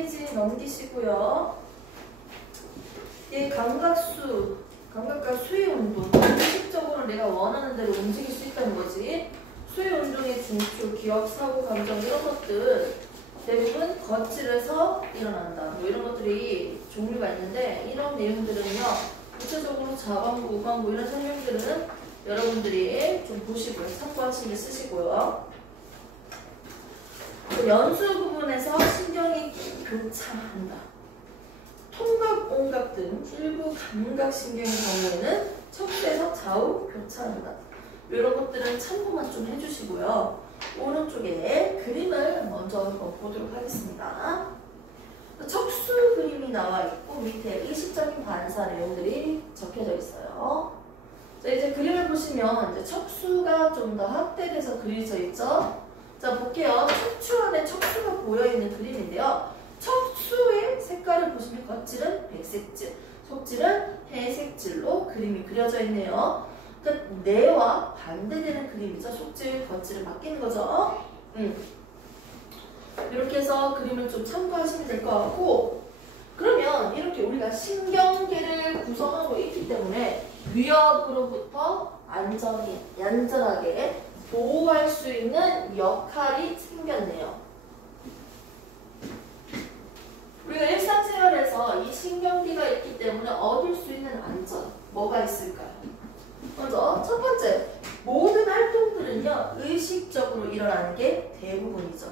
페이지 넘기시고요. 이 감각과 수의 운동. 의식적으로 내가 원하는 대로 움직일 수 있다는 거지. 수의 운동의 중추, 기억, 사고, 감정 이런 것들 대부분 거칠에서 일어난다. 뭐 이런 것들이 종류가 있는데 이런 내용들은요. 구체적으로 자반부, 우반부 이런 설명들은 여러분들이 좀 보시고요. 참고하시면 쓰시고요. 연수 부분에서 신경이 교차한다. 통각, 온각 등 일부 감각신경의 경우에는 척추에서 좌우 교차한다. 이런 것들은 참고만 좀 해주시고요. 오른쪽에 그림을 먼저 보도록 하겠습니다. 척수 그림이 나와 있고 밑에 의식적인 반사 내용들이 적혀져 있어요. 자, 이제 그림을 보시면 이제 척수가 좀 더 확대돼서 그려져 있죠. 자, 볼게요. 척추 안에 척수가 보여있는 그림인데요. 척수의 색깔을 보시면 겉질은 백색질, 속질은 회색질로 그림이 그려져 있네요. 그러니까 뇌와 반대되는 그림이죠. 속질, 겉질을 바뀌는 거죠. 이렇게 해서 그림을 좀 참고하시면 될 것 같고, 그러면 이렇게 우리가 신경계를 구성하고 있기 때문에 위협으로부터 얌전하게 보호할 수 있는 역할이 생겼네요. 우리가 일상생활에서 이 신경계가 있기 때문에 얻을 수 있는 안전, 뭐가 있을까요? 먼저 첫 번째, 모든 활동들은요 의식적으로 일어나는 게 대부분이죠.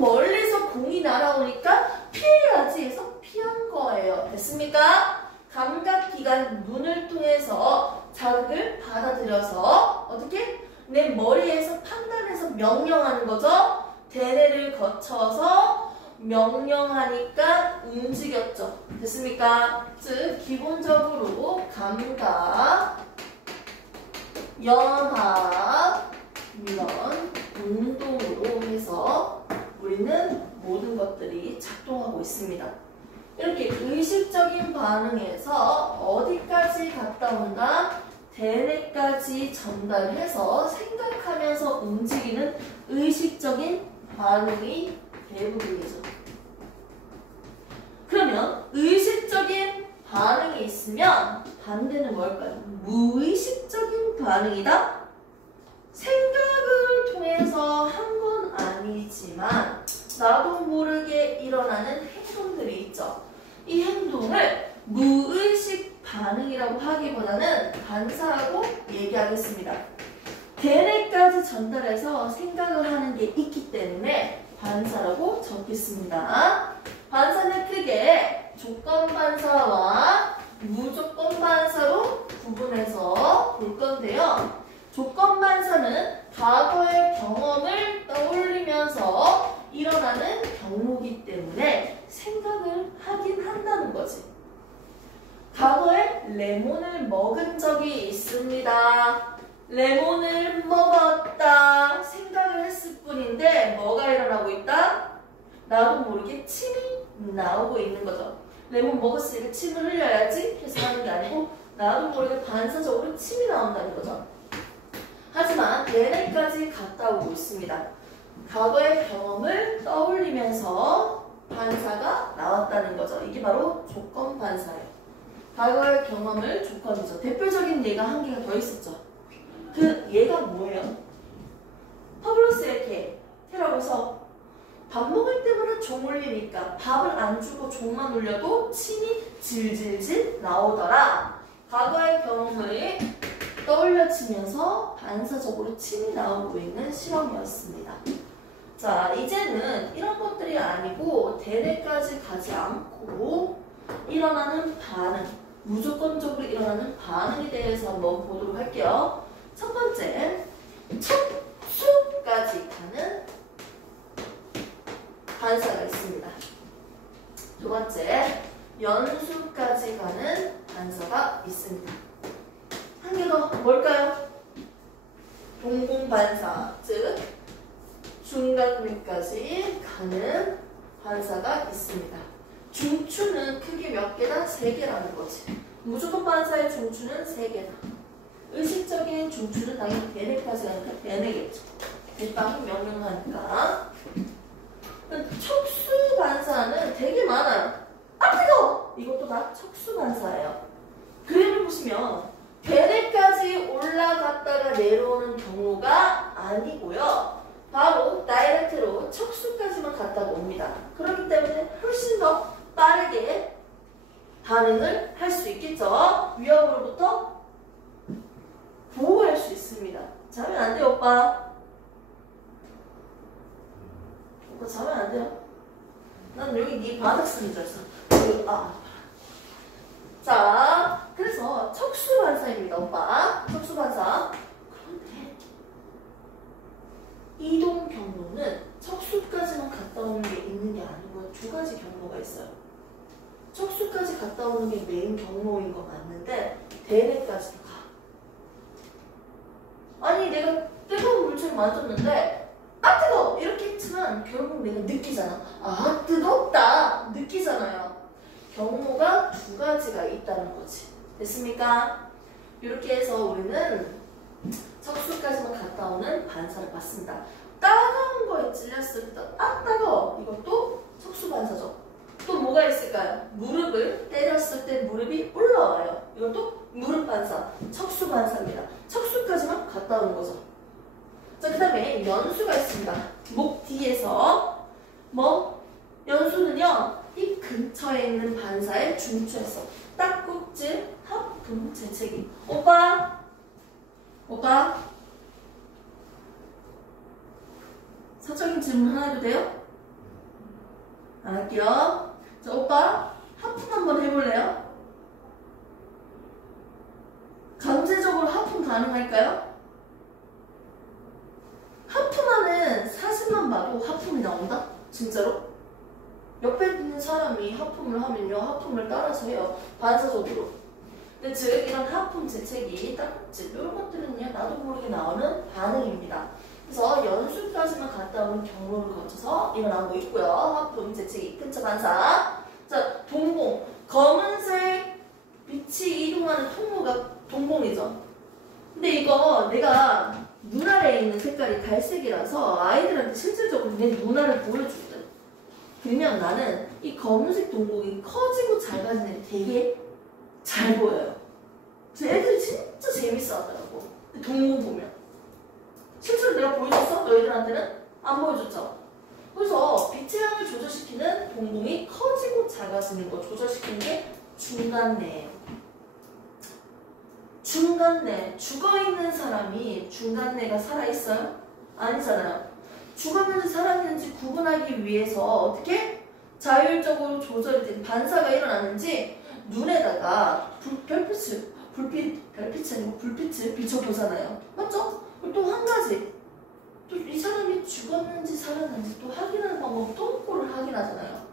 멀리서 공이 날아오니까 피해야지 해서 피한 거예요. 됐습니까? 감각기관 눈을 통해서 자극을 받아들여서 어떻게? 내 머리에서 판단해서 명령하는 거죠. 대뇌를 거쳐서 명령하니까 움직였죠. 됐습니까? 즉 기본적으로 감각, 연합, 이런 운동으로 해서 우리는 모든 것들이 작동하고 있습니다. 이렇게 의식적인 반응에서 어디까지 갔다 온다? 대뇌까지 전달해서 생각하면서 움직이는 의식적인 반응이 대부분이죠. 그러면 의식적인 반응이 있으면 반대는 뭘까요? 무의식적인 반응이다? 생각을 통해서 한 건 아니지만 나도 모르게 일어나는 행동들이 있죠. 이 행동을 무의식 반응이라고 하기보다는 반사라고 얘기하겠습니다. 대뇌까지 전달해서 생각을 하는 게 있기 때문에 반사라고 적겠습니다. 반사는 크게 조건 반사와 무조건 반사로 구분해서 볼 건데요. 조건 반사는 과거의 경험을 떠올리면서 일어나는 경로이기 때문에 생각을 하긴 한다는 거지. 과거에 레몬을 먹은 적이 있습니다. 레몬을 먹었다. 생각을 했을 뿐인데 뭐가 일어나고 있다? 나도 모르게 침이 나오고 있는 거죠. 레몬 먹었으니까 침을 흘려야지 해서 하는 게 아니고 나도 모르게 반사적으로 침이 나온다는 거죠. 하지만 내내까지 갔다 오고 있습니다. 과거의 경험을 떠올리면서 반사가 나왔다는 거죠. 이게 바로 조건 반사예요. 과거의 경험을 조건이죠. 대표적인 예가 한 개가 더 있었죠. 그 얘가 뭐예요? 파블로스의 개라고 해서 밥 먹을 때마다 종 울리니까 밥을 안 주고 종만 울려도 침이 질질질 나오더라. 과거의 경험을 떠올려치면서 반사적으로 침이 나오고 있는 실험이었습니다. 자, 이제는 이런 것들이 아니고 대뇌까지 가지 않고 일어나는 반응, 무조건적으로 일어나는 반응에 대해서 한번 보도록 할게요. 첫 번째, 척수까지 가는 반사가 있습니다. 두 번째, 연수까지 가는 반사가 있습니다. 한 개 더 뭘까요? 동공반사, 즉 중간근까지 가는 반사가 있습니다. 중추는 크게 몇 개다? 3개라는 거지. 무조건 반사의 중추는 3개다. 의식적인 중추는 당연히 대뇌까지 가니까 대뇌겠죠. 대빵이 명령하니까. 척수 반사 다 척수반사예요. 그림을 보시면 대뇌까지 올라갔다가 내려오는 경우가 아니고요. 바로 다이렉트로 척수까지만 갔다가 옵니다. 그렇기 때문에 훨씬 더 빠르게 반응을 할 수 있겠죠. 위험으로부터 보호할 수 있습니다. 자면 안 돼요, 오빠. 오빠 자면 안 돼요. 난 여기 네 바닥 쓰는 줄 알았어. 자, 그래서 척수반사입니다, 오빠. 척수반사. 그런데 이동 경로는 척수까지만 갔다 오는 게 있는 게 아니고 두 가지 경로가 있어요. 척수까지 갔다 오는 게 메인 경로인 거 맞는데 대뇌까지도 가. 아니 내가 뜨거운 물체를 만졌는데 아 뜨거워 이렇게 했지만 결국 내가 느끼잖아. 아 뜨겁다 느끼잖아요. 경로가 두 가지가 있다는 거지. 됐습니까? 이렇게 해서 우리는 척수까지만 갔다 오는 반사를 받습니다. 따가운 거에 찔렸을 때 아 따가워 이것도 척수반사죠. 또 뭐가 있을까요? 무릎을 때렸을 때 무릎이 올라와요. 이것도 무릎 반사, 척수 반사입니다. 척수까지만 갔다 오는 거죠. 자, 그 다음에 연수가 있습니다. 목 뒤에서 연수는요 이 근처에 있는 반사에 중추에서 딱꼭질, 하품, 재채기. 오빠 사적인 질문 하나 해도 돼요? 안 할게요. 자, 오빠 하품 한번 해볼래요? 강제적으로 하품 가능할까요? 하품하는 사진만 봐도 하품이 나온다? 진짜로? 옆에 있는 사람이 하품을 하면요 하품을 따라서 해요. 반사적으로. 근데 즉 이런 하품, 재채기, 딱지 이런 것들은요 나도 모르게 나오는 반응입니다. 그래서 연수까지만 갔다 오는 경로를 거쳐서 일어난 거 있고요. 하품, 재채기, 근처 반사. 자, 동공. 검은색 빛이 이동하는 통로가 동공이죠. 근데 이거 내가 눈 아래에 있는 색깔이 갈색이라서 아이들한테 실질적으로 내 눈알을 보여주거든. 그러면 나는 이 검은색 동공이 커지고 작아지는 게 되게 잘 보여요. 그래서 애들이 진짜 재밌어 하더라고. 동공 보면. 실제로 내가 보여줬어? 너희들한테는? 안 보여줬죠? 그래서 빛의 양을 조절시키는 동공이 커지고 작아지는 거 조절시키는 게 중간내예요. 중간내. 죽어있는 사람이 중간내가 살아있어요? 아니잖아요. 죽었는지 살았는지 구분하기 위해서 어떻게 자율적으로 조절이 된 반사가 일어나는지 눈에다가 별빛이 아니고 불빛을 비춰보잖아요. 맞죠? 또 한 가지, 또 이 사람이 죽었는지 살았는지 또 확인하는 방법, 똥꼬를 확인하잖아요.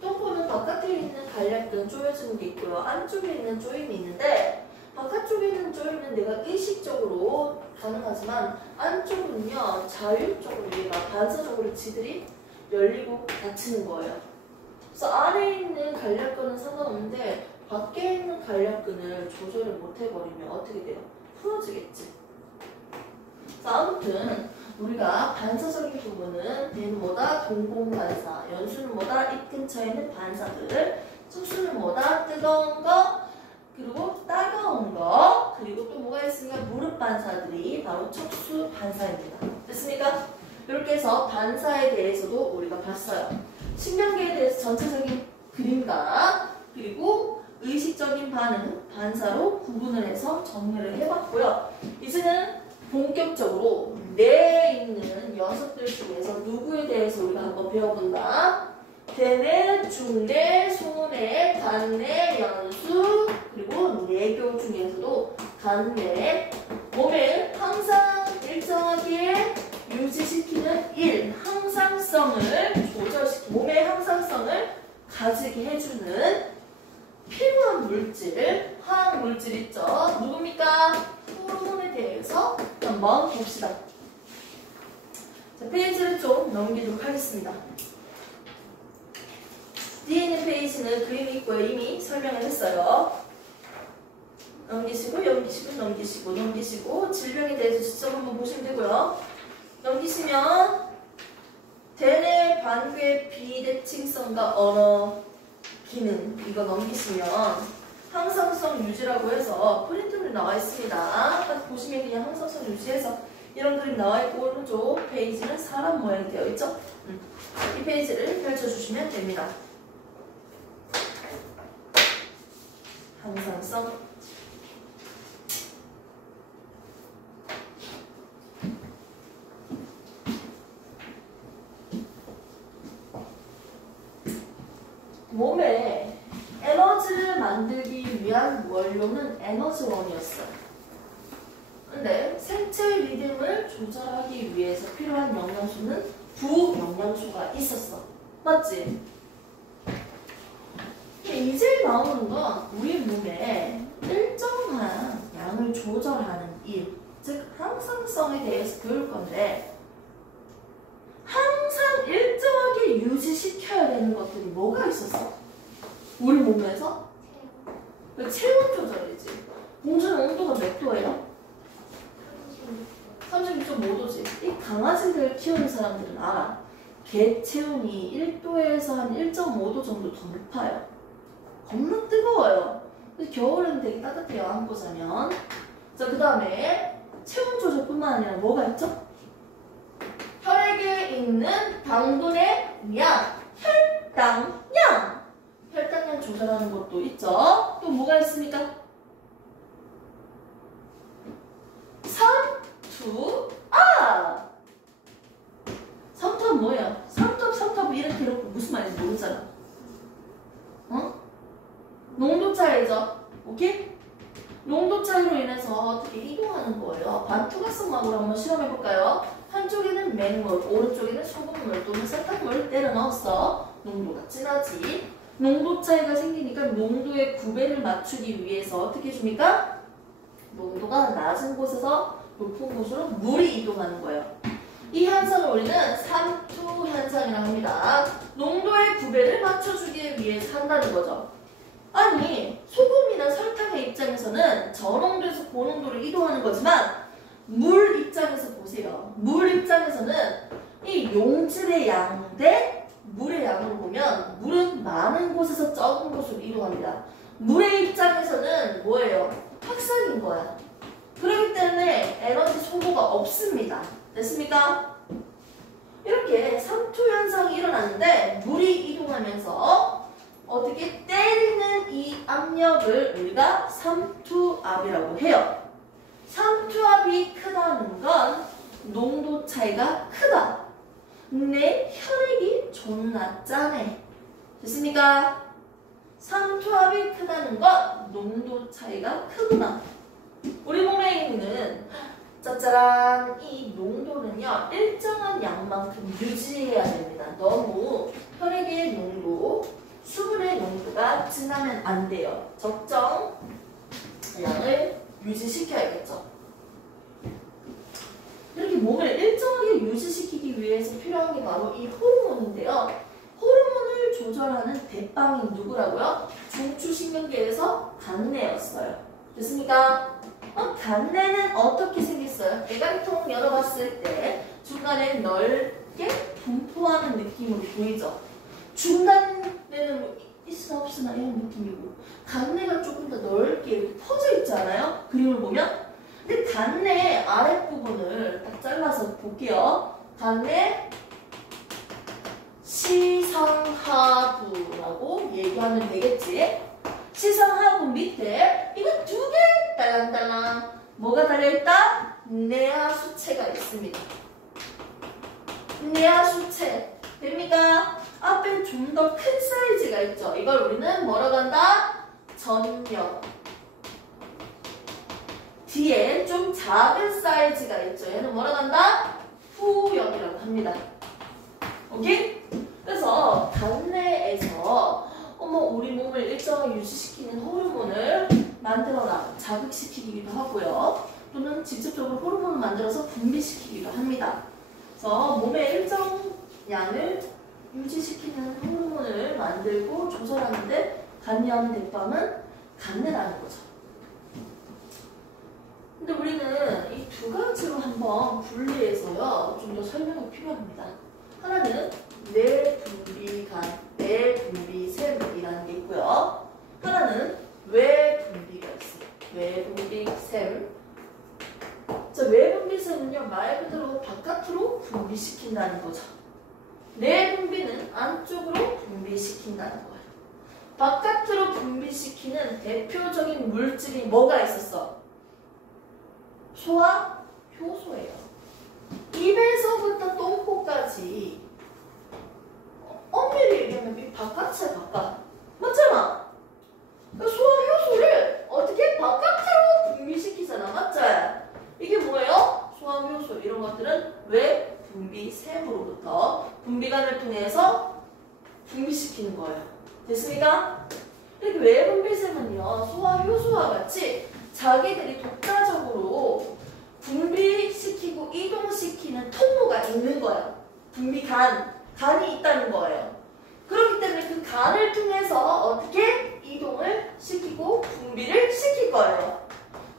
똥꼬는 바깥에 있는 간략근 조여지는 게 있고요. 안쪽에 있는 조임이 있는데 바깥쪽에 있는 조임은 내가 의식적으로 가능하지만 안쪽은요 자율적으로 얘가 반사적으로 지들이 열리고 닫히는 거예요. 그래서 안에 있는 간략근은 상관없는데 밖에 있는 간략근을 조절을 못 해버리면 어떻게 돼요? 풀어지겠지. 자, 아무튼 우리가 반사적인 부분은 얘는 뭐다? 동공반사. 연수는 뭐다? 입 근처에 있는 반사들. 척수는 뭐다? 뜨거운 거 그리고 따가운 거 그리고 또 뭐가 있습니까? 무릎 반사들이 바로 척수 반사입니다. 됐습니까? 이렇게 해서 반사에 대해서도 우리가 봤어요. 신경계에 대해서 전체적인 그림과 그리고 의식적인 반응, 반사로 구분을 해서 정리를 해봤고요. 이제는 본격적으로 뇌에 있는 녀석들 중에서 누구에 대해서 우리가 한번 배워본다. 대뇌, 중뇌, 소뇌, 간뇌, 연수 그리고 뇌교 중에서도 간뇌 몸을 항상 일정하게 유지시키는 항상성을 조절시키고 몸의 항상성을 가지게 해주는 필요한 물질, 화학 물질 있죠? 누굽니까? 호르몬에 대해서 한번 봅시다. 자, 페이지를 좀 넘기도록 하겠습니다. 뒤에 있는 페이지는 그림이 있고요. 이미 설명을 했어요. 넘기시고 넘기시고 질병에 대해서 직접 한번 보시면 되고요. 넘기시면 대뇌 반괴 비대칭성과 언어 기능 이거 넘기시면 항상성 유지라고 해서 프린트물이 나와 있습니다. 딱 보시면 그냥 항상성 유지해서 이런 그림 나와 있고 오른쪽 페이지는 사람 모양이 되어 있죠. 이 페이지를 펼쳐주시면 됩니다. 항상성 몸에 에너지를 만들기 위한 원료는 에너지원이었어요. 근데 생체 리듬을 조절하기 위해서 필요한 영양소는 부영양소가 있었어. 맞지? 이제 나오는 건 우리 몸에 일정한 양을 조절하는 일, 즉 항상성에 대해서 배울 건데 항상 일정하게 유지시켜야 되는 것들이 뭐가 있었어? 우리 몸에서? 체온 조절이지. 공주는 온도가 몇 도예요? 36.5도지. 이 강아지들 키우는 사람들은 알아. 개 체온이 1도에서 한 1.5도 정도 더 높아요. 겁나 뜨거워요. 그래서 겨울에는 되게 따뜻해요. 안고 자면. 자, 그 다음에 체온 조절뿐만 아니라 뭐가 있죠? 혈액에 있는 당분의 양, 혈당량. 혈당량 조절하는 것도 있죠. 또 뭐가 있습니까? 삼투압. 삼투압 뭐예요? 삼투압 이렇게 무슨 말인지 모르잖아. 어? 농도 차이죠. 오케이? 농도 차이로 인해서 어떻게 이동하는 거예요. 반투과성막으로 한번 실험해볼까요? 한쪽에는 맹물, 오른쪽에는 소금물 또는 설탕물을 때려 넣었어. 농도가 진하지. 농도 차이가 생기니까 농도의 구배를 맞추기 위해서 어떻게 해줍니까? 농도가 낮은 곳에서 높은 곳으로 물이 이동하는 거예요. 이 현상을 우리는 삼투 현상이라고 합니다. 농도의 구배를 맞춰주기 위해서 한다는 거죠. 아니, 소금이나 설탕의 입장에서는 저농도에서 고농도로 이동하는 거지만 물 입장에서 보세요. 물 입장에서는 이 용질의 양 대 물의 양으로 보면 물은 많은 곳에서 적은 곳으로 이동합니다. 물의 입장에서는 뭐예요? 확산인 거야. 그렇기 때문에 에너지 소모가 없습니다. 됐습니까? 이렇게 삼투 현상이 일어나는데 물이 이동하면서 어떻게 때리는 이 압력을 우리가 삼투압이라고 해요. 삼투압이 크다는 건 농도 차이가 크다. 내 혈액이 존나 짜네. 됐습니까? 삼투압이 크다는 건 농도 차이가 크구나. 우리 몸에 있는 짜짜란 이 농도는요 일정한 양만큼 유지해야 됩니다. 너무 혈액의 농도, 수분의 농도가 진하면 안 돼요. 적정 양을 유지시켜야겠죠. 이렇게 몸을 일정하게 유지시키기 위해서 필요한 게 바로 이 호르몬인데요. 호르몬을 조절하는 대빵이 누구라고요? 중추신경계에서 간내였어요. 됐습니까? 간내는 어떻게 생겼어요? 대각통 열어봤을 때 중간에 넓게 분포하는 느낌으로 보이죠? 중간에는 뭐 있으나 없으나 이런 느낌이고 간내가 조금 더 넓게 이렇게 퍼져 있지 않아요? 그림을 보면? 근데 간내 아랫부분을 딱 잘라서 볼게요. 간내 시상하부라고 얘기하면 되겠지? 시상하부 밑에 이거 두 개 딸랑딸랑 뭐가 달려있다? 내하수체가 있습니다. 내하수체 됩니까? 앞에 좀 더 큰 사이즈가 있죠. 이걸 우리는 뭐라고 한다? 전역. 뒤에 좀 작은 사이즈가 있죠. 얘는 뭐라고 한다? 후역이라고 합니다. 오케이? 그래서 간내에서 우리 몸을 일정하게 유지시키는 호르몬을 만들어라, 자극시키기도 하고요. 또는 직접적으로 호르몬을 만들어서 분비시키기도 합니다. 그래서 몸의 일정 양을 유지시키는 호르몬을 만들고 조절하는데 관여하는 대빵은 간내라는 거죠. 근데 우리는 이 두 가지로 한번 분리해서요, 좀 더 설명이 필요합니다. 하나는 내분비간, 내분비샘이라는 게 있고 분비시킨다는 거죠. 내 분비는 안쪽으로 분비시킨다는 거예요. 바깥으로 분비시키는 대표적인 물질이 뭐가 있었어? 소화 효소예요. 입에서부터 똥꼬까지 엄밀히 얘기하면 바깥이야, 바깥. 맞잖아? 그러니까 소화 효소를 어떻게 바깥으로 분비시키잖아, 맞죠? 이게 뭐예요? 소화 효소 이런 것들은 외 분비샘으로부터 분비관을 통해서 분비시키는 거예요. 됐습니까? 이렇게 외 분비샘은요, 소화 효소와 같이 자기들이 독자적으로 분비시키고 이동시키는 통로가 있는 거예요. 간이 있다는 거예요. 그렇기 때문에 그 간을 통해서 어떻게 이동을 시키고 분비를 시킬 거예요.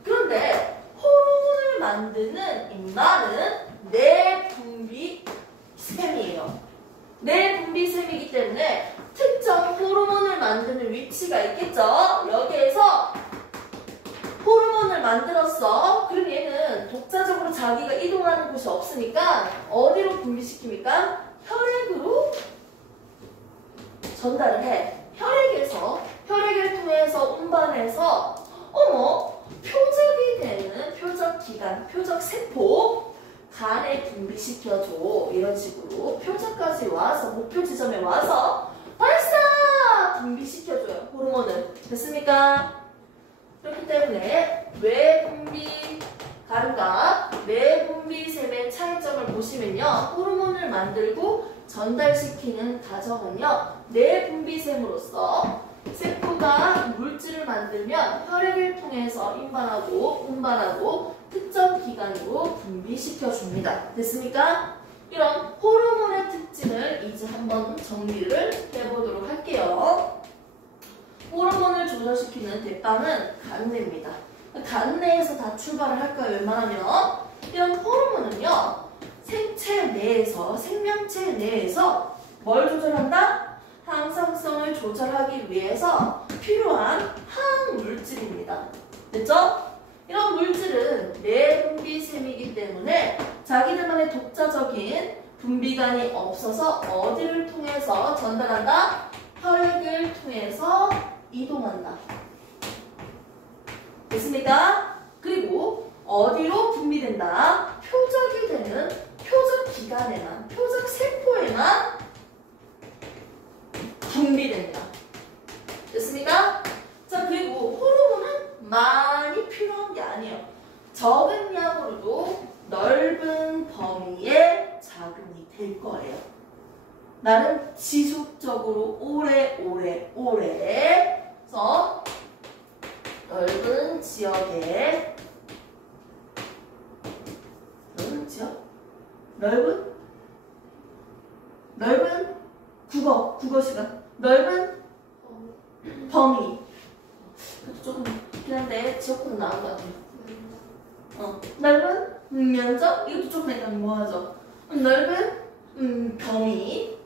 그런데 호르몬을 만드는 인마는 내분비샘이에요. 내분비샘이기 때문에 특정 호르몬을 만드는 위치가 있겠죠. 여기에서 호르몬을 만들었어. 그럼 얘는 독자적으로 자기가 이동하는 곳이 없으니까 어디로 분비시킵니까? 혈액으로 전달을 해. 혈액을 통해서 운반해서 표적이 되는 표적기관, 표적세포 간에 분비시켜줘. 이런 식으로 표적까지 와서 목표 지점에 와서 발사! 분비시켜줘요. 호르몬을. 됐습니까? 그렇기 때문에 외분비간과 내분비샘의 차이점을 보시면요. 호르몬을 만들고 전달시키는 과정은요. 내분비샘으로서 세포가 물질을 만들면 혈액을 통해서 운반하고 특정 기관으로 분비시켜줍니다. 됐습니까? 이런 호르몬의 특징을 이제 한번 정리를 해보도록 할게요. 호르몬을 조절시키는 대가는 간내입니다. 간내에서 다 출발을 할까요? 웬만하면 이런 호르몬은요. 생명체 내에서 뭘 조절한다? 항상성을 조절하기 위해서 필요한 항물질입니다. 됐죠? 이런 물질은 내분비샘이기 때문에 자기들만의 독자적인 분비관이 없어서 어디를 통해서 전달한다? 혈액을 통해서 이동한다. 됐습니까? 그리고 어디로 분비된다? 표적이 되는 표적기관에만, 표적세포에만 분비된다. 됐습니까? 자, 그리고 호르몬은 많이 필요한 게 아니에요. 적은 양으로도 넓은 범위에 자극이 될 거예요. 나는 지속적으로 오래 그래서 넓은 지역에 넓은 국어 시간 넓은 범위 그것도 조금 있긴 한데 지역보다 나은 것 같아요. 넓은 면적 이것도 조금 약간 뭐하죠? 넓은 범위로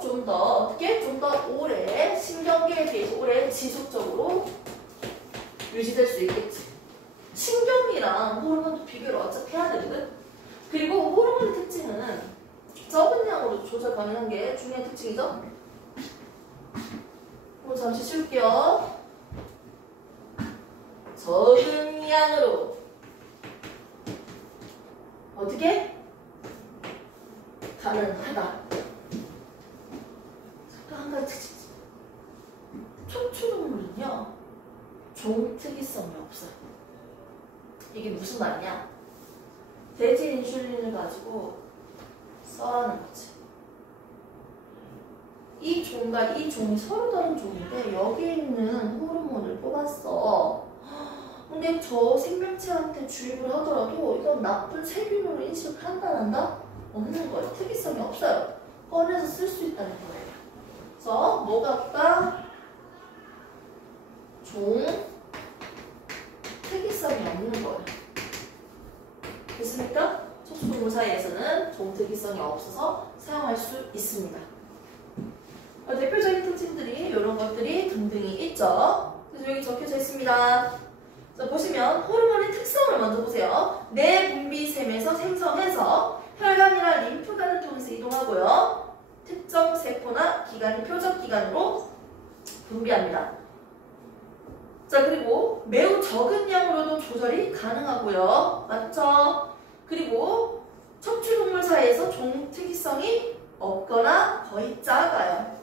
좀 더 어떻게 좀 더 오래 신경계에 대해서 오래 지속적으로 유지될 수 있겠지. 신경이랑 호르몬도 비교를 어차피 해야 되거든. 그리고 호르몬의 특징은 적은 양으로 조절 가능한 게 중요한 특징이죠. 잠시 쉴게요. 적은 양으로 어떻게? 가능하다. 한 가지 특징. 촉추동물은요 종특이성이 없어요. 이게 무슨 말이냐? 돼지 인슐린을 가지고 써라는 거지. 이 종과 이 종이 서로 다른 종인데 여기 있는 호르몬을 뽑았어. 근데 저 생명체한테 주입을 하더라도 이건 나쁜 세균으로 인식을 한다? 없는 거예요. 특이성이 없어요. 꺼내서 쓸 수 있다는 거예요. 그래서 뭐가 없다? 종 특이성이 없는 거예요. 됐습니까? 촉수동물 사이에서는 종 특이성이 없어서 사용할 수 있습니다. 대표적인 특징들이 이런 것들이 등등이 있죠. 그래서 여기 적혀져 있습니다. 자, 보시면 호르몬의 특성을 먼저 보세요. 내분비샘에서 생성해서 혈관 가능하고요. 특정 세포나 기관이 표적 기관으로 분비합니다. 자, 그리고 매우 적은 양으로도 조절이 가능하고요. 맞죠? 그리고 척추동물 사이에서 종특이성이 없거나 거의 작아요.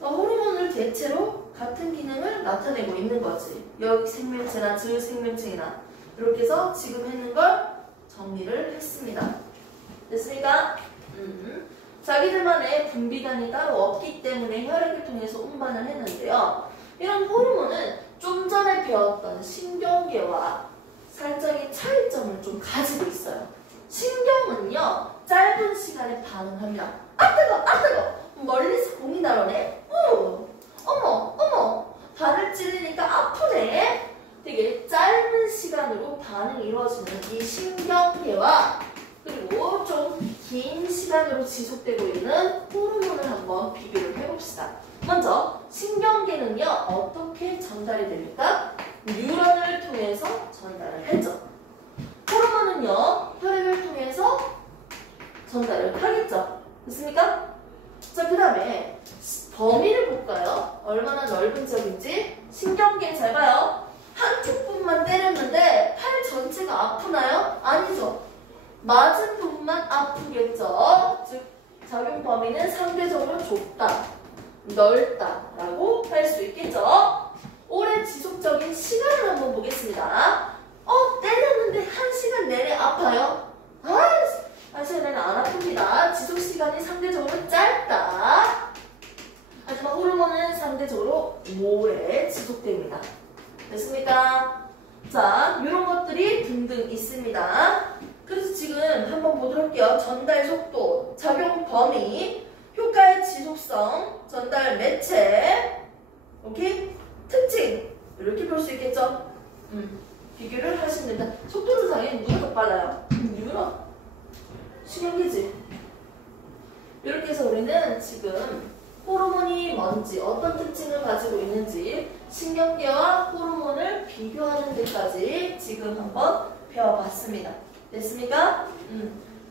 호르몬을 대체로 같은 기능을 나타내고 있는 거지. 여기 생명체나 즈생명체나 이렇게 해서 지금 했는 걸 정리를 했습니다. 됐습니까? 자기들만의 분비관이 따로 없기 때문에 혈액을 통해서 운반을 했는데요. 이런 호르몬은 좀 전에 배웠던 신경계와 살짝의 차이점을 좀 가지고 있어요. 신경은요, 짧은 시간에 반응합니다. 아 뜨거! 아 뜨거! 멀리서 공이 날아오네? 어머! 발을 찌르니까 아프네? 되게 짧은 시간으로 반응이 이루어지는 이 신경계와 그리고 좀 긴 시간으로 지속되고 있는 호르몬을 한번 비교를 해봅시다. 먼저 신경계는요, 어떻게 전달이 됩니까? 뉴런을 통해서 전달을 하죠. 호르몬은요, 혈액을 통해서 전달을 하겠죠. 됐습니까? 자, 그 다음에 범위를 볼까요? 얼마나 넓은 지역인지. 신경계 잘 봐요. 한쪽 부분만 때렸는데 팔 전체가 아프나요? 아니죠. 맞은 부분만 아프겠죠. 즉 작용 범위는 상대적으로 좁다, 넓다라고 할 수 있겠죠. 오래 지속적인 시간을 한번 보겠습니다. 때렸는데 1시간 내내 아파요? 한 시간 내내 안 아픕니다. 지속 시간이 상대적으로 짧다. 하지만 호르몬은 상대적으로 오래 지속됩니다. 됐습니까? 자, 이런 것들이 등등 있습니다. 그래서 지금 한번 보도록 할게요. 전달 속도, 작용 범위, 효과의 지속성, 전달 매체, 오케이? 특징, 이렇게 볼 수 있겠죠? 비교를 하시면 됩니다. 속도조상에 누가 더 빨라요? 뉴런. 신경계지. 이렇게 해서 우리는 지금 호르몬이 뭔지, 어떤 특징을 가지고 있는지 신경계와 호르몬을 비교하는 데까지 지금 한번 배워봤습니다. 됐습니까?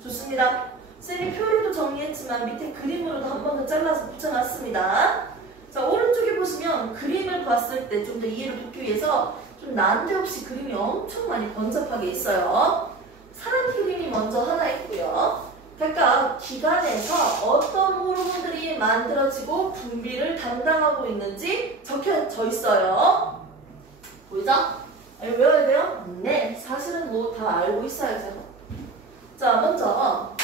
좋습니다. 쌤이 표로도 정리했지만 밑에 그림으로도 한 번 더 잘라서 붙여놨습니다. 자, 오른쪽에 보시면 그림을 봤을 때 좀 더 이해를 돕기 위해서 좀 난데없이 그림이 엄청 많이 번잡하게 있어요. 사람 그림이 먼저 하나 있고요. 각각 기관에서 어떤 호르몬들이 만들어지고 분비를 담당하고 있는지 적혀져 있어요. 보이죠? 외워야 돼요? 네, 사실은 뭐 다 알고 있어야죠. 자, 먼저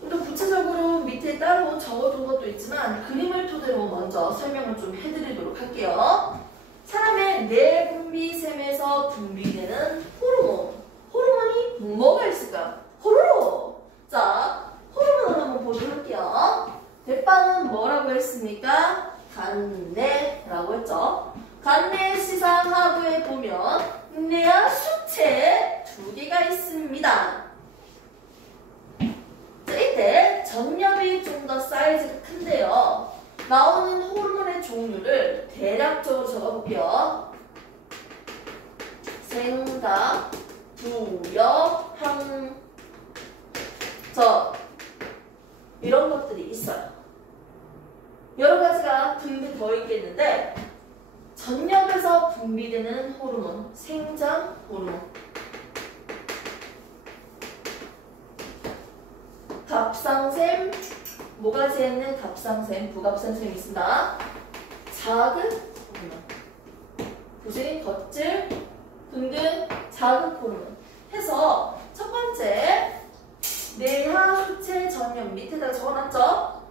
좀 더 구체적으로 밑에 따로 적어둔 것도 있지만 그림을 토대로 먼저 설명을 좀 해드리도록 할게요. 사람의 내분비샘에서 분비되는 호르몬. 호르몬이 뭐가 있을까요? 호르몬! 자, 호르몬을 한번 보도록 할게요. 대빵은 뭐라고 했습니까? 간내라고 했죠. 간내 시상 하부에 보면 뇌와 수체 2개가 있습니다. 자, 이때 전엽이 좀 더 사이즈가 큰데요. 나오는 호르몬의 종류를 대략적으로 적어볼게요. 생각, 부여, 항, 이런 것들이 있어요. 여러 가지가 등등 더 있겠는데 전엽에서 분비되는 호르몬, 생장 호르몬, 갑상샘, 모가지에 있는 갑상샘, 부갑상샘이 있습니다. 자극 호르몬, 부신, 덧질 등등 자극 호르몬 해서 첫 번째 뇌하, 수체, 전엽 밑에다가 적어놨죠?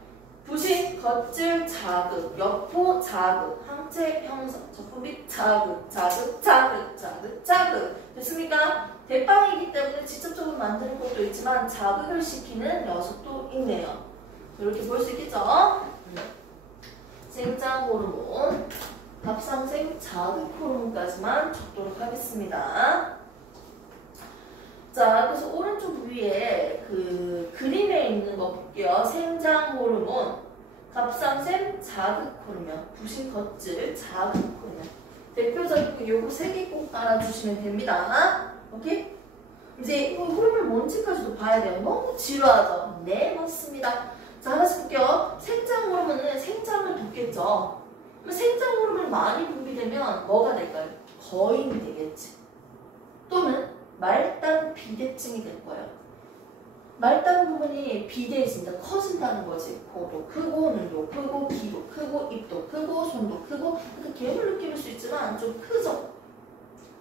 부신, 덧질, 자극, 여포, 자극, 항체, 형성, 적분 및 자극, 자극, 자극, 자극, 자극. 됐습니까? 대빵이기 때문에 직접적으로 만드는 것도 있지만 자극을 시키는 녀석도 있네요. 이렇게 볼 수 있겠죠? 생장 호르몬, 갑상샘, 자극 호르몬까지만 적도록 하겠습니다. 자, 그래서 오른쪽 위에 그 그림에 있는 거 볼게요. 생장 호르몬, 갑상샘, 자극 호르몬, 부신, 덧질, 자극 호르몬. 대표적인 요거 3개 꼭 알아주시면 됩니다. 오케이? 이제 이거 호르몬 뭔지까지도 봐야 돼요. 너무 지루하죠? 네, 맞습니다. 자, 하나씩 볼게요. 생장 호르몬은 생장을 돕겠죠. 그럼 생장 호르몬이 많이 분비되면 뭐가 될까요? 거인이 되겠지. 또는 말단 비대증이 될 거예요. 말단 부분이 비대해진다, 커진다는 거지. 코도 크고, 눈도 크고, 귀도 크고, 입도 크고, 손도 크고. 약간 괴물 느낌일 수 있지만 좀 크죠?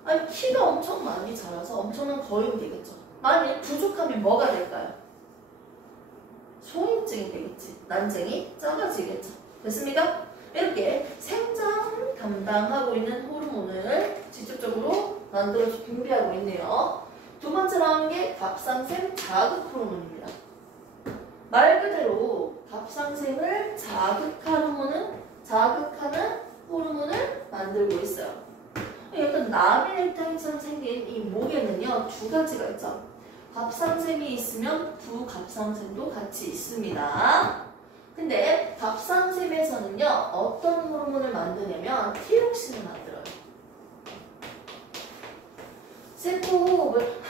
아니, 키가 엄청 많이 자라서 엄청난 거인이 되겠죠. 만일 부족하면 뭐가 될까요? 소인증이 되겠지. 난쟁이 작아지겠죠. 됐습니까? 이렇게 생장 담당하고 있는 호르몬을 직접적으로 만들어서 분비하고 있네요. 두 번째 나오는 게 갑상샘 자극 호르몬입니다. 말 그대로 갑상샘을 자극하는 호르몬을 만들고 있어요. 약간 나비넥타이처럼 생긴 이 목에는요, 두 가지가 있죠. 갑상샘이 있으면 부갑상샘도 같이 있습니다. 근데 갑상샘에서는요, 어떤 호르몬을 만드냐면 티록신을 만들어요. 세포호흡을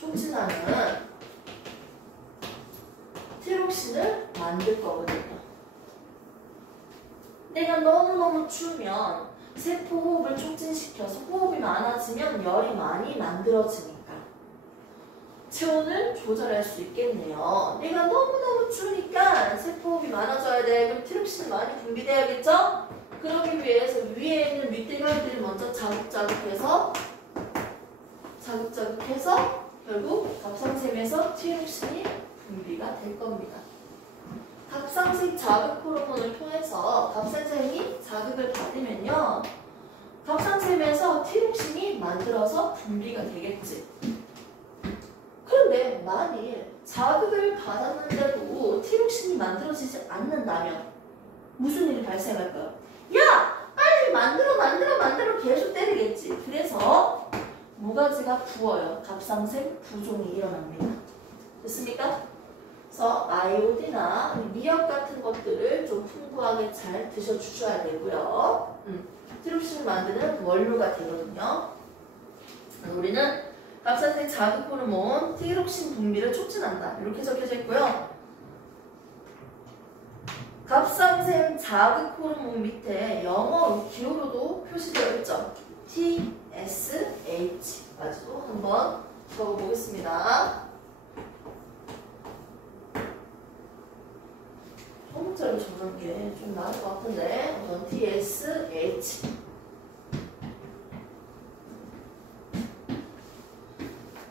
촉진하는 티록신을 만들 거거든요. 내가 너무너무 추우면 세포호흡을 촉진시켜서 호흡이 많아지면 열이 많이 만들어지니까 체온을 조절할 수 있겠네요. 내가 너무너무 추우니까 세포호흡이 많아져야 돼. 그럼 티록신이 많이 분비돼야겠죠? 그러기 위해서 위에 있는 밑대가리들을 먼저 자극자극해서 결국 갑상샘에서 티록신이 분비가 될 겁니다. 갑상샘 자극 호르몬을 통해서 갑상샘이 자극을 받으면요, 갑상샘에서 티록신이 만들어서 분비가 되겠지. 그런데 만일 자극을 받았는데도 티록신이 만들어지지 않는다면 무슨 일이 발생할까요? 야! 빨리 만들어 계속 때리겠지. 그래서 모가지가 부어요. 갑상샘 부종이 일어납니다. 됐습니까? 그래서 아이오디나 미역 같은 것들을 좀 풍부하게 잘 드셔주셔야 되고요. 티록신을 만드는 원료가 되거든요. 우리는 갑상샘 자극 호르몬 티록신 분비를 촉진한다. 이렇게 적혀져 있고요. 갑상샘 자극 호르몬 밑에 영어 기호로도 표시되어 있죠. TSH까지도 한번 적어보겠습니다. 소문자로 적는 게 좀 나을 것 같은데, 우선 TSH.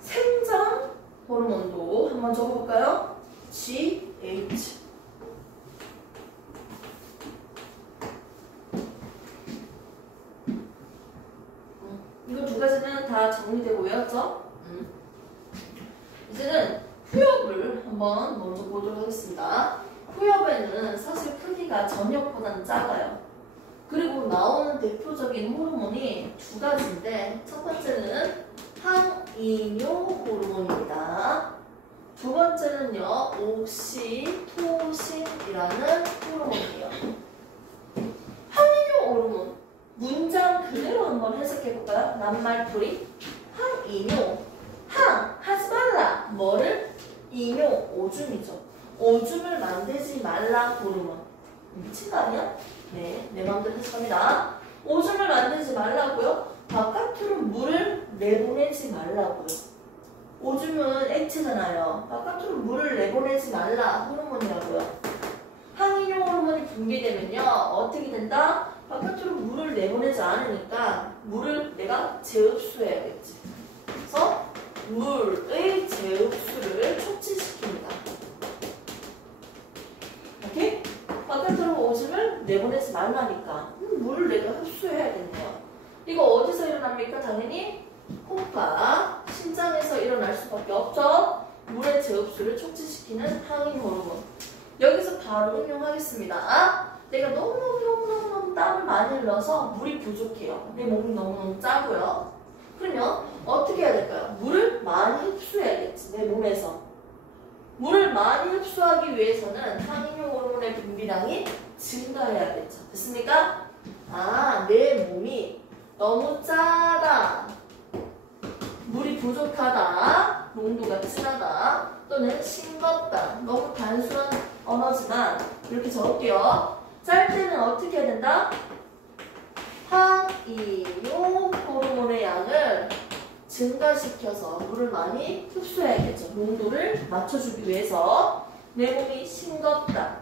생장 호르몬도 한번 적어볼까요? GH. 이거 두 가지는 다 정리되고 외웠죠? 이제는 후엽을 한번 먼저 보도록 하겠습니다. 후엽에는 사실 크기가 전엽보다는 작아요. 그리고 나오는 대표적인 호르몬이 두 가지인데, 첫 번째는 항이뇨 호르몬입니다. 두 번째는요, 옥시토신이라는 호르몬이에요. 항이뇨 호르몬, 문장 그대로 한번 해석해볼까요? 낱말풀이. 항이뇨. 항, 하지 말라. 뭐를? 이뇨, 오줌이죠. 오줌을 만들지 말라 호르몬. 미친 거 아니야? 네, 내 마음대로 해석합니다. 오줌을 만들지 말라고요? 바깥으로 물을 내보내지 말라고요. 오줌은 액체잖아요. 바깥으로 물을 내보내지 말라 호르몬이라고요. 항이뇨 호르몬이 분비되면요, 어떻게 된다? 바깥으로 물을 내보내지 않으니까 물을 내가 재흡수해야겠지. 그래서 물의 재흡수를 촉진시킵니다. 오케이? 바깥으로 오줌을 내보내지 말라니까 물을 내가 흡수해야겠네요. 이거 어디서 일어납니까? 당연히 콩파, 신장에서 일어날 수밖에 없죠. 물의 재흡수를 촉진시키는 항인 호르몬. 여기서 바로 응용하겠습니다. 내가 너무너무 땀을 많이 흘려서 물이 부족해요. 내 몸이 너무너무 짜고요. 그러면 어떻게 해야 될까요? 물을 많이 흡수해야겠지, 내 몸에서. 물을 많이 흡수하기 위해서는 항이뇨 호르몬의 분비량이 증가해야겠죠. 됐습니까? 아, 내 몸이 너무 짜다. 물이 부족하다, 농도가 진하다, 또는 싱겁다. 너무 단순한 언어지만 이렇게 적을게요. 짤 때는 어떻게 해야 된다? 항이용 호르몬의 양을 증가시켜서 물을 많이 흡수해야겠죠. 농도를 맞춰주기 위해서. 내 몸이 싱겁다.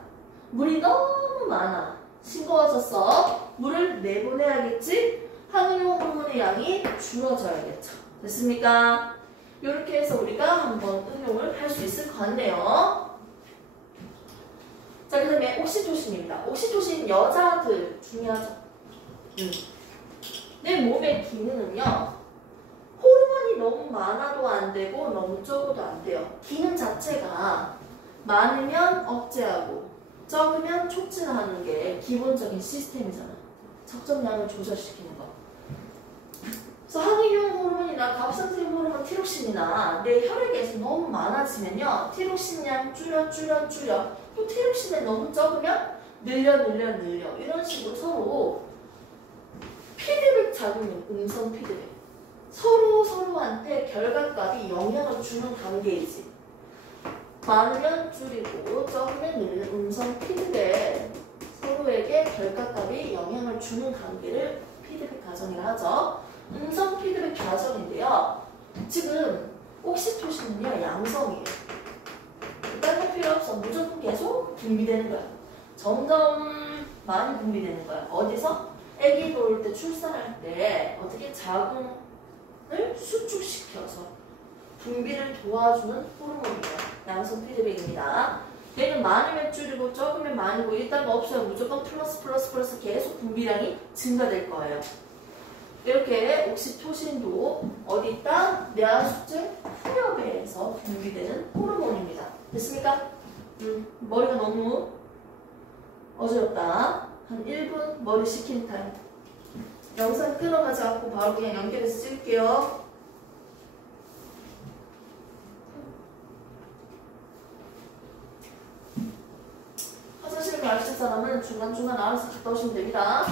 물이 너무 많아. 싱거워졌어. 물을 내보내야겠지? 항이용 호르몬의 양이 줄어져야겠죠. 됐습니까? 이렇게 해서 우리가 한번 응용을 할 수 있을 것 같네요. 자, 그 다음에 옥시토신입니다. 옥시토신 여자들 중요하죠. 내 몸의 기능은요, 호르몬이 너무 많아도 안 되고 너무 적어도 안 돼요. 기능 자체가 많으면 억제하고 적으면 촉진하는 게 기본적인 시스템이잖아. 적정량을 조절시키는 거. 그래서 항이용 호르몬이나 갑상선 호르몬 티록신이나 내 혈액에서 너무 많아지면요, 티록신량 줄여. 또 티록신이 너무 적으면 늘려. 이런 식으로 서로 피드백 작용이 음성 피드백. 서로한테 결과값이 영향을 주는 관계이지. 많으면 줄이고 적으면 늘리는 음성 피드백. 서로에게 결과값이 영향을 주는 관계를 피드백 과정이라 하죠. 음성 피드백 과정인데요. 지금 옥시토신은요, 양성이에요. 딴 거 필요 없어. 무조건 계속 분비되는 거야. 점점 많이 분비되는 거야. 어디서? 아기 돌 때, 출산할 때 어떻게 자궁을 수축시켜서 분비를 도와주는 호르몬이에요. 양성 피드백입니다. 얘는 많으면 줄이고 적으면 많이고 일단 없어요. 무조건 플러스 계속 분비량이 증가될 거예요. 이렇게 옥시토신도 어디 있다? 뇌하수증 후엽에서 분비되는 호르몬입니다. 됐습니까? 머리가 너무 어지럽다. 한 1분 머리 식힌 타임. 영상 끊어가지 않고 바로 그냥 연결해서 찍을게요. 화장실 가실 사람은 중간중간 알아서 갔다 오시면 됩니다.